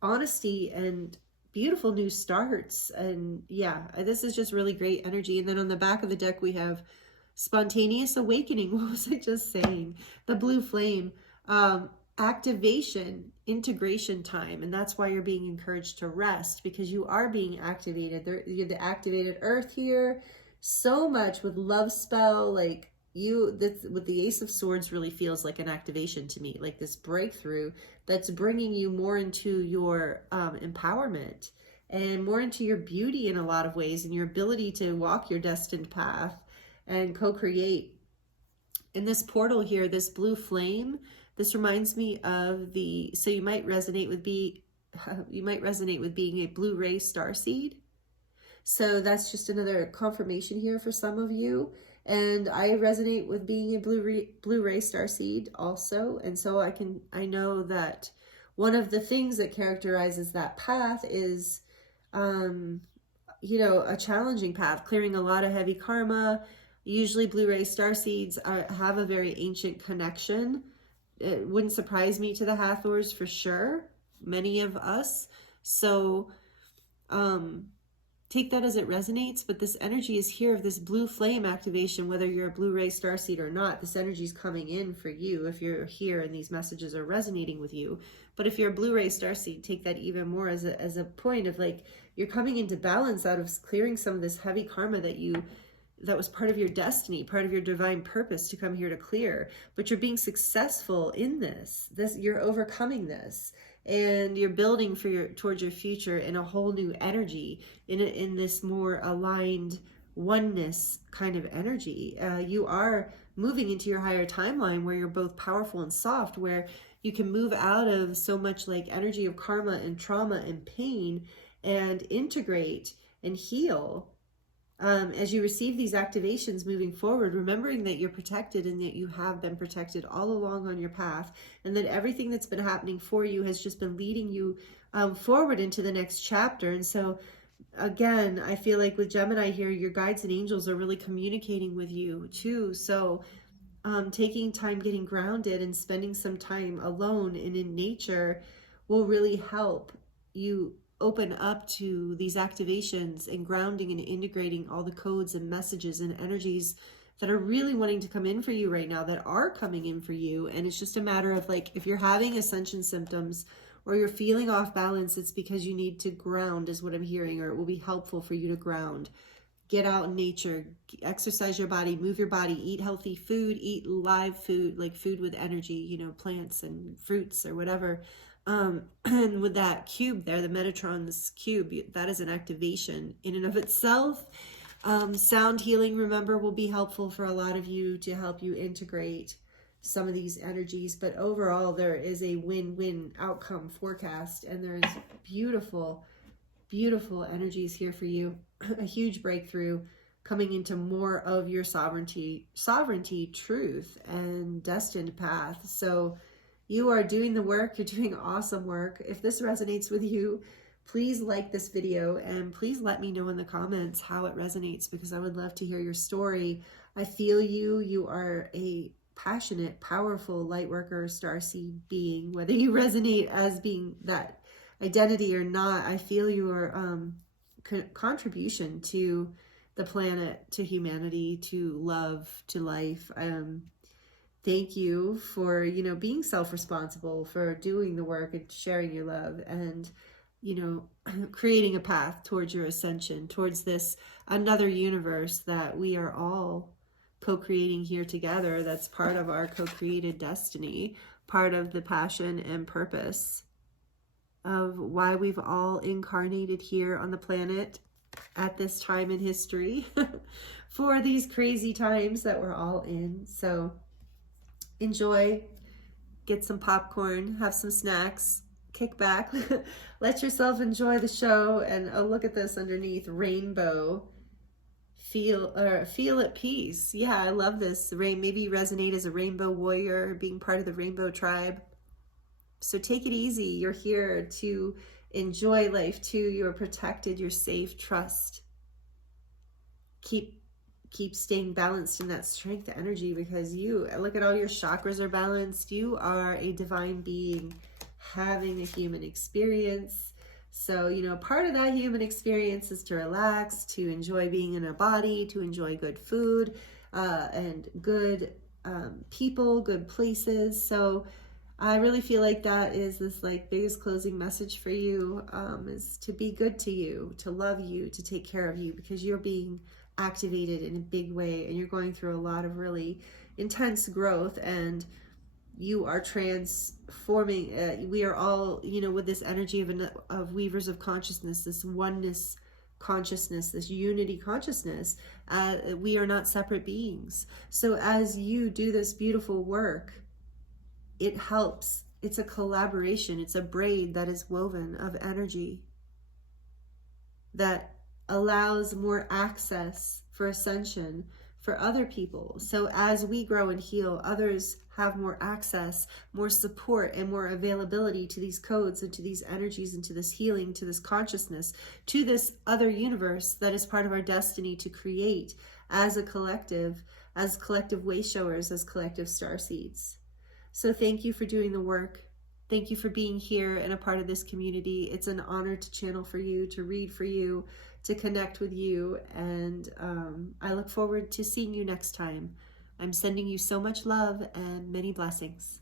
honesty and beautiful new starts. And yeah, this is just really great energy. And then on the back of the deck, we have spontaneous awakening. What was I just saying? The blue flame, activation, integration time. And that's why you're being encouraged to rest, because you are being activated. You're the activated earth here. So much with love spell, like with the Ace of Swords really feels like an activation to me, like this breakthrough that's bringing you more into your empowerment and more into your beauty in a lot of ways, and your ability to walk your destined path and co-create. In this portal here, this blue flame, this reminds me of so you might resonate with being a blue ray starseed. So that's just another confirmation here for some of you. And I resonate with being a blue ray starseed also. And so I know that one of the things that characterizes that path is, a challenging path, clearing a lot of heavy karma. Usually blue ray starseeds have a very ancient connection. It wouldn't surprise me to the Hathors for sure, many of us. So, take that as it resonates, but this energy is here of this blue flame activation, whether you're a blue ray starseed or not. This energy is coming in for you if you're here and these messages are resonating with you. But if you're a blue ray starseed, take that even more as a point of like, you're coming into balance out of clearing some of this heavy karma that was part of your destiny, part of your divine purpose to come here to clear. But you're being successful in this. You're overcoming this. And you're building towards your future in a whole new energy, in this more aligned oneness kind of energy. You are moving into your higher timeline where you're both powerful and soft, where you can move out of so much like energy of karma and trauma and pain and integrate and heal. As you receive these activations moving forward, remembering that you're protected and that you have been protected all along on your path, and that everything that's been happening for you has just been leading you forward into the next chapter. And so again, I feel like with Gemini here, your guides and angels are really communicating with you too. So taking time, getting grounded and spending some time alone and in nature will really help you open up to these activations and grounding and integrating all the codes and messages and energies that are really wanting to come in for you right now, that are coming in for you. And it's just a matter of like, if you're having ascension symptoms or you're feeling off balance, it's because you need to ground, is what I'm hearing, or it will be helpful for you to ground. Get out in nature, exercise your body, move your body, eat healthy food, eat live food, like food with energy, plants and fruits or whatever. And with that cube there, the Metatron's cube, that is an activation in and of itself. Sound healing, remember, will be helpful for a lot of you to help you integrate some of these energies. But overall, there is a win-win outcome forecast, and there's beautiful, beautiful energies here for you. A huge breakthrough coming into more of your sovereignty, truth, and destined path. So you are doing the work. You're doing awesome work. If this resonates with you, please like this video and please let me know in the comments how it resonates, because I would love to hear your story. I feel you. You are a passionate, powerful light worker, starseed being. Whether you resonate as being that identity or not, I feel your contribution to the planet, to humanity, to love, to life. Thank you for, being self-responsible, for doing the work and sharing your love and, creating a path towards your ascension, towards this another universe that we are all co-creating here together. That's part of our co-created destiny, part of the passion and purpose of why we've all incarnated here on the planet at this time in history for these crazy times that we're all in. So enjoy, get some popcorn, have some snacks, kick back, let yourself enjoy the show. And oh, look at this underneath, rainbow. Feel at peace. Yeah, I love this. Maybe you resonate as a rainbow warrior, being part of the rainbow tribe. So take it easy. You're here to enjoy life too. You're protected. You're safe. Trust. Keep staying balanced in that strength energy, because you look at all your chakras are balanced. You are a divine being having a human experience. So, you know, part of that human experience is to relax, to enjoy being in a body, to enjoy good food and good people, good places. So I really feel like that is this like biggest closing message for you, is to be good to you, to love you, to take care of you, because you're being activated in a big way and you're going through a lot of really intense growth, and you are transforming. We are all, you know, with this energy of weavers of consciousness, this oneness consciousness, this unity consciousness. We are not separate beings. So as you do this beautiful work, it helps. It's a collaboration. It's a braid that is woven of energy that allows more access for ascension for other people. So as we grow and heal, others have more access, more support, and more availability to these codes and to these energies and to this healing, to this consciousness, to this other universe that is part of our destiny to create as a collective, as collective way showers, as collective star seeds. So thank you for doing the work. Thank you for being here and a part of this community. It's an honor to channel for you, to read for you, to connect with you. And I look forward to seeing you next time. I'm sending you so much love and many blessings.